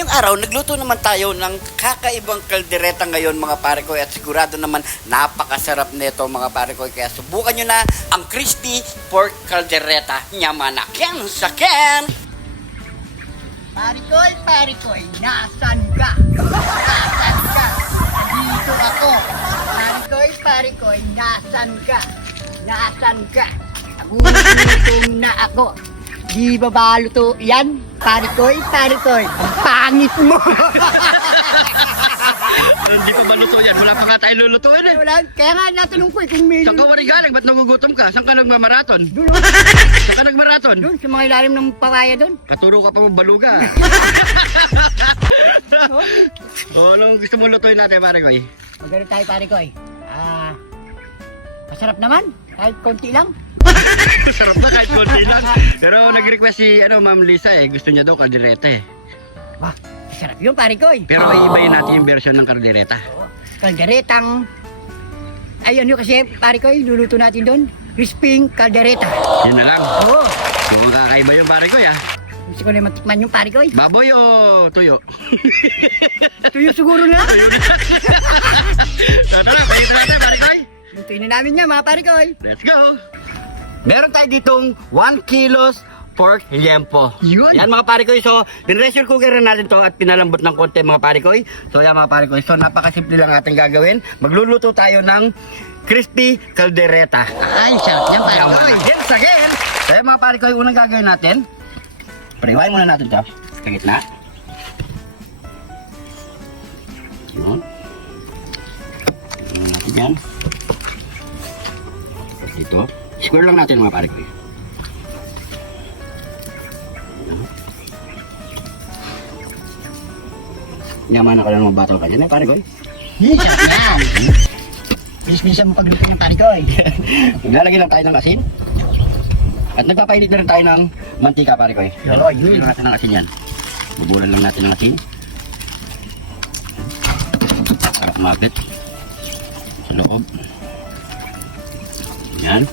Ngayong araw, nagluto naman tayo ng kakaibang kaldereta ngayon mga pare ko, at sigurado naman napakasarap nito mga pare ko. Kaya subukan nyo na ang crispy pork kaldereta. Nyamanaken sa ken! Pare koy, nasan ka? Nasan ka? Dito ako. Pare koy, nasan ka? Nasan ka? Nagugutom na ako. Di ba ba luto yan? Pare koy, ang pangit mo. Hindi pa maluto yan. Wala pa nga tayo lulutuin eh. Wala, kaya nga natanong ko kung may Saan ka wari galing? Ba't nagugutom ka? Saan ka nagmamaraton? Doon, Saan ka nagmaraton? doon, sa mga ilalim ng papaya doon. Katuro ka pa mong baluga. Anong gusto mong lutuin natin pare ko eh? Magano tayo pare koy. Masarap naman. Kahit konti lang. Sarap na kahit konti lang. Pero nag-request si Ma'am Lisa eh. Gusto niya daw kaldereta eh. Wah, masarap yun pare koy. Pero iibayin natin yung version ng kaldereta. Kalderetang. Ay ano kasi pare koy, luluto natin doon. Crisping kaldereta. Yun na lang. Oo. So kakaiba yung pare ko ya. Gusto ko na matikman yung pare koy. Baboy o tuyo? Tuyo siguro na. So tara, pahit natin pare ko. Lutuin na namin yan mga pare koy. Let's go! Meron tayo ditong 1 kilos pork liempo. Yun. Yan mga pare ko. So, pinressure cooker na natin to at pinalambot ng konti mga pare ko. So, yan mga pare ko. So, napakasimple lang ating gagawin. Magluluto tayo ng crispy caldereta. Ay, sarap yan pare koy. Again. So, yan mga pare ko. Unang gagawin natin. Pariwain muna natin to. Sa gitna. Yun. Yun natin yan. Dito. Square lang natin mga pare ko. Yaman ako lang mga bataw kanya na pare ko. Sarap yan. Bilis-bilisan mo pagluto ng pare koy. Maglalagay lang tayo ng asin. At nagpapainit na rin tayo ng mantika pare ko. Lagyan natin ng asin yan. Buburan lang natin ng asin. Para kumapit sa loob. Yan.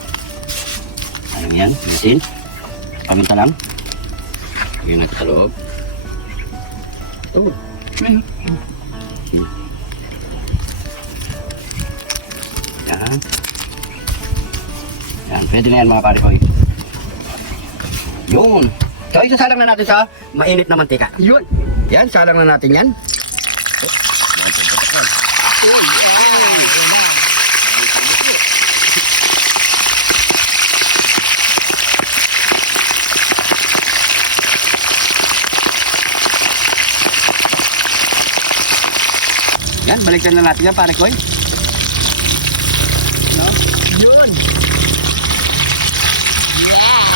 Ano yan? Asin. Paminta lang. Lagyan natin sa loob. Oh. Yan. Yan. Pwede na yan mga pare ko. Yun. So isasalang na natin sa mainit na mantika. Yun. Yan, salang na natin yan. Yan, balikan na natin yan pare ko. No? Yun. Yeah.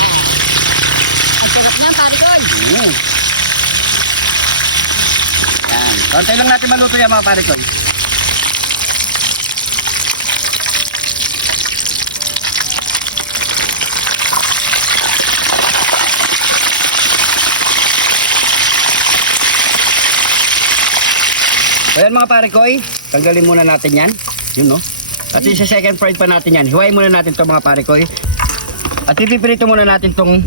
Ang sarap niyan pare koy. Yan. Konti lang natin maluto yan mga pare ko. Ayan mga pare ko, tanggalin muna natin yan. Yun no. Kasi sa second fried pa natin yan. Hiwain muna natin to mga pare ko. At ipiprito muna natin tong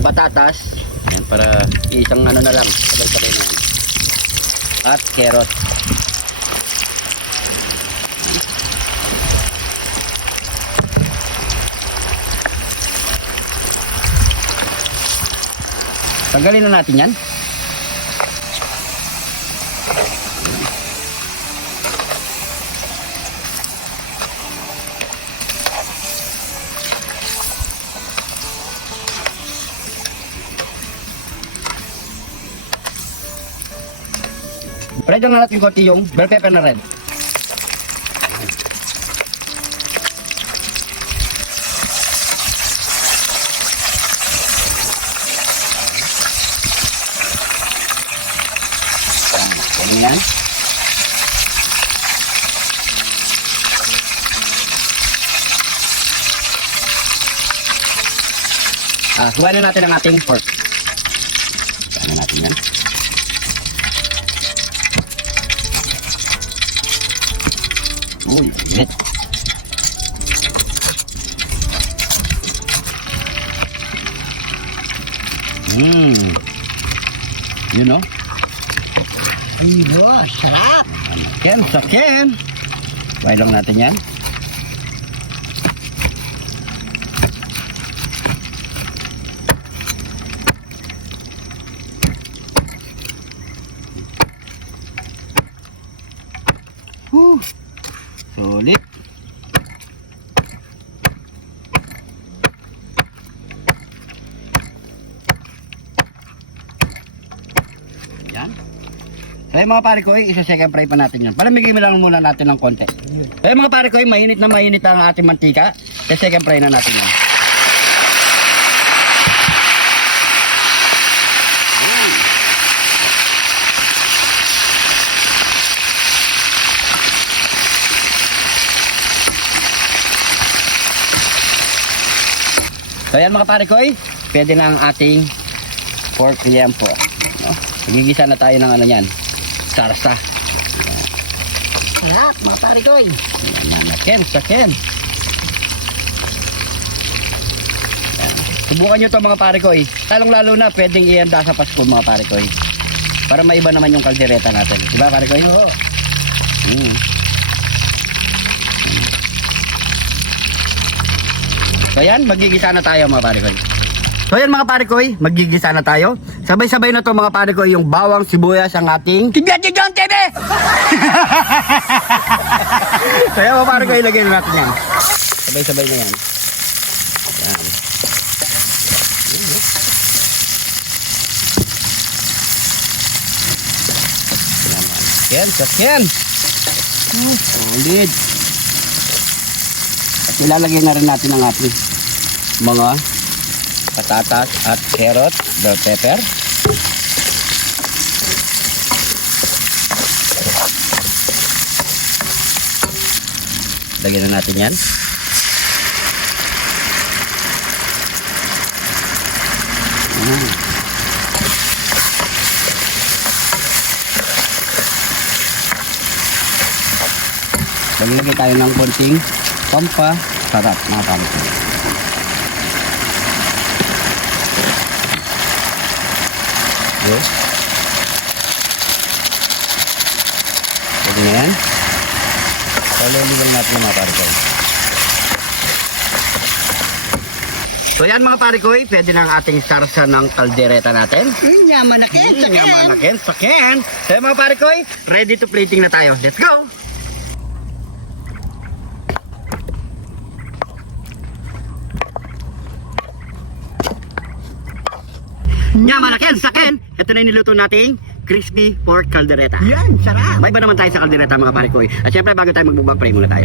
patatas. Ayan, para isang ano na lang. Sabay-sabay na yan. At carrot. Tanggalin na natin yan. Red lang na natin konti yung bell pepper na red. Yan. Kuha na natin ang ating pork. Kuha na natin yan. Uy, init. Yun no? Ayun, sarap. Sakin. Try lang natin yan. Sulit. Yan. So yung mga pare ko, isa-second fry pa natin yan. Palamigay mo lang muna natin ng konti. So yung mga pare ko, mainit na mainit ang ating mantika. Isa-second fry na natin yan. Yan. So yan mga pare ko, pwede na ang ating pork liempo. No? Magigisa na tayo ng ano yan, sarsa. Sarap, mga pare ko. Yan, sakin. Subukan nyo to mga pare ko. Talong lalo na pwedeng ihanda sa Pasko mga pare ko. Para maiba naman yung kaldereta natin. Diba pare ko? Oo. So yan, magigisa na tayo mga pare ko. So yan mga pare ko, magigisa na tayo. Sabay-sabay na to mga pare ko yung bawang sibuyas ang ating Tigati John TV! So yan mga pare ko, ilagay na natin yan. Sabay-sabay na yan. Yan. Yan, sakyan. Solid. At ilalagay na rin natin ang ating mga patatas at carrot, bell pepper. Lagyan na natin yan. Maglagay tayo ng konting pampasarap mga pamilya. Okay. Pwede na yan. So, liliwan natin mga pare ko. So yan mga pare ko, pwede na ang ating sarsa ng kaldereta natin. Yaman na ken, Yaman na ken, sakin. So yan mga pare ko, ready to plating na tayo. Let's go! Yaman na ken, sakin. Ito na yung niluto nating crispy pork caldereta. Yan, sarap. May iba naman tayo sa caldereta mga pare ko. At syempre bago tayo magbubag, pray muna tayo.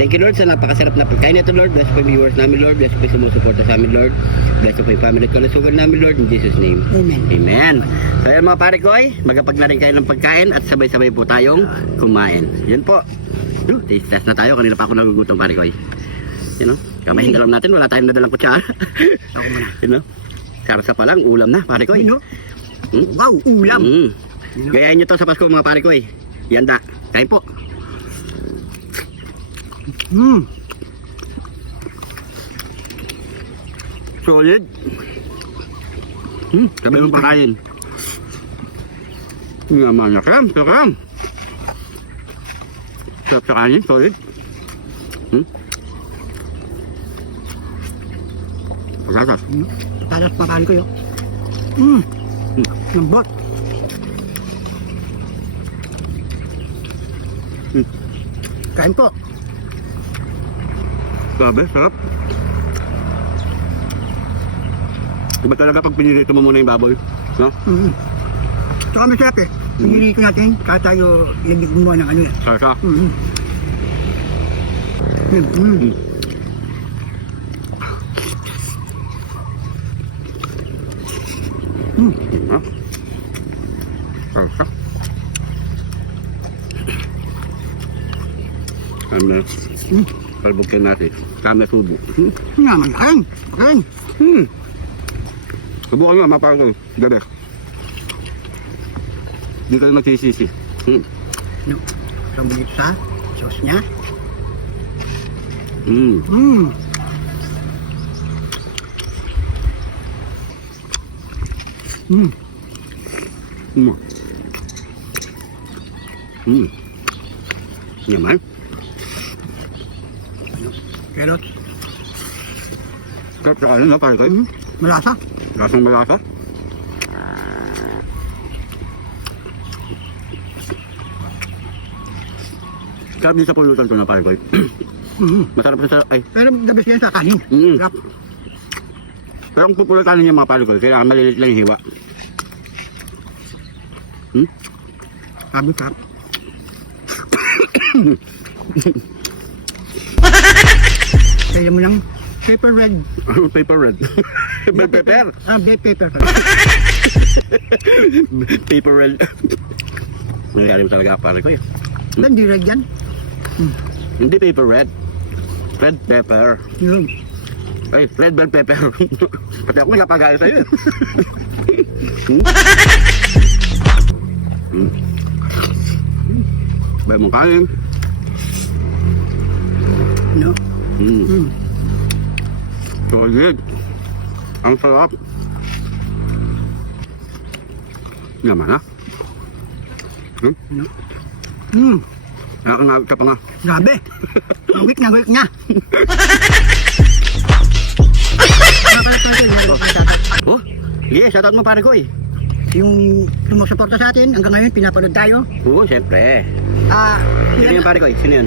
Thank you Lord sa napakasarap na pagkain nito Lord. Bless po yung viewers namin Lord. Bless po yung sumusuporta sa amin Lord. Bless po yung family at kalasugan namin Lord. In Jesus name. Amen. Amen. So yan mga pare ko, magapag na rin kayo ng pagkain at sabay-sabay po tayong kumain. Yan po. Taste test na tayo. Kanina pa ako nagugutom pare ko. You know, kamahin dalam natin. Wala tayong nadalang kutsara. Ako muna. You know, sarsa pa lang. Ulam na pare ko. Ano? Wow, ulam. Gayahin nyo to sa Pasko mga pare ko. Yanda. Kain po. Solid. Sabi mong pakain. Yaman na kam. Sarap sa kanin. Solid. Pagkasas. Patas pakaan ko yun. Lambot. Kain po. Grabe, sarap. Iba talaga pag pinirito mo muna yung baboy. No? Saka masarap eh. Pinilito natin, kaya tayo gumawa ng ano yan. Sarsa. Sarsa. Kami palbugkan natin. Kami subo. Naman kain. Kain. Subukan nga, mapagod. Gabi. Hindi ka magsisisi. No. Sama dito sa sauce niya. Yaman. Carrots. Sarap sa kanin, no, pare ko. Malasa. Lasang malasa. Sarap din sa pulutan to na pare ko. Masarap sa ay. Pero the best yan sa kanin. Sarap. Pero ang pupulutanin niya mga pare ko, kailangan malilit lang yung hiwa. Sabi sarap. Kaya mo ng pepper red. Paper red. Bell pepper. Black pepper. Paper red. Nangyari mo talaga pare ko. Hindi red yan. Hindi paper red. Red pepper. Yun. Ay, red bell pepper. Pati ako nagpapagaya sa'yo. Bay mong kanin. No. Solid. Ang sarap. Naman ha? Nakakangawit ka pa nga. Grabe. Wik na niya. Oh, sige, shoutout mo pare ko eh. Yung sumusuporta sa atin, hanggang ngayon pinapanood tayo. Oo, siyempre. Sino yung pare ko eh? Sino yun?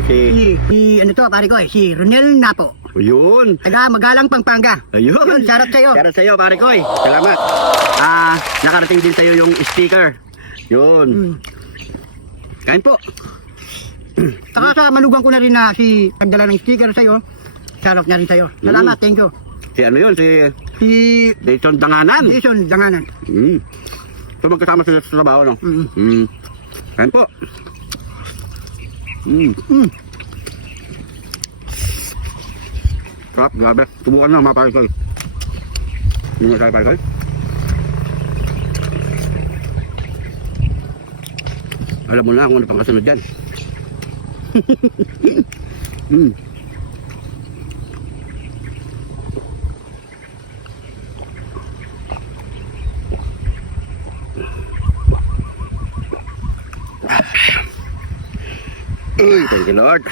Ano to, pare ko si Ronel Napo. Yun. Taga Magalang, Pampanga. Ayun. Yun, shoutout sa'yo. Shoutout sa'yo pare ko eh. Salamat. Nakarating din sa'yo yung sticker. Yun. Kain po. Saka sa malugang ko na rin na si pagdala ng sticker sa'yo. Shoutout na rin sa'yo. Salamat, thank you. Si ano yun? Si Si Dayton Danganan. Jason Danganan. So magkasama sila sa trabaho, no? Kain po. Sarap, grabe. Subukan na mga pare ko. Hindi mo tayo pare ko. Alam mo na kung ano pang kasunod dyan. Thank you Lord.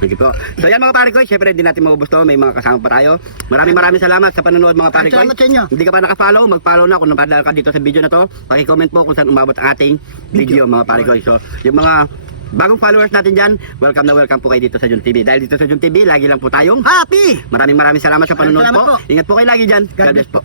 Thank you po. So yan mga pare ko, syempre hindi natin maubos to, may mga kasama pa tayo. Maraming salamat sa panonood mga pare ko. Salamat sa inyo. Hindi ka pa naka-follow, mag-follow na kung napadala ka dito sa video na to. Paki-comment po kung saan umabot ang ating video mga pare ko. So yung mga bagong followers natin dyan, welcome na welcome po kayo dito sa Jun TV. Dahil dito sa Jun TV, lagi lang po tayong Happy! maraming salamat sa panonood Salamat po. po. Ingat po kayo lagi dyan. God God bless bless po.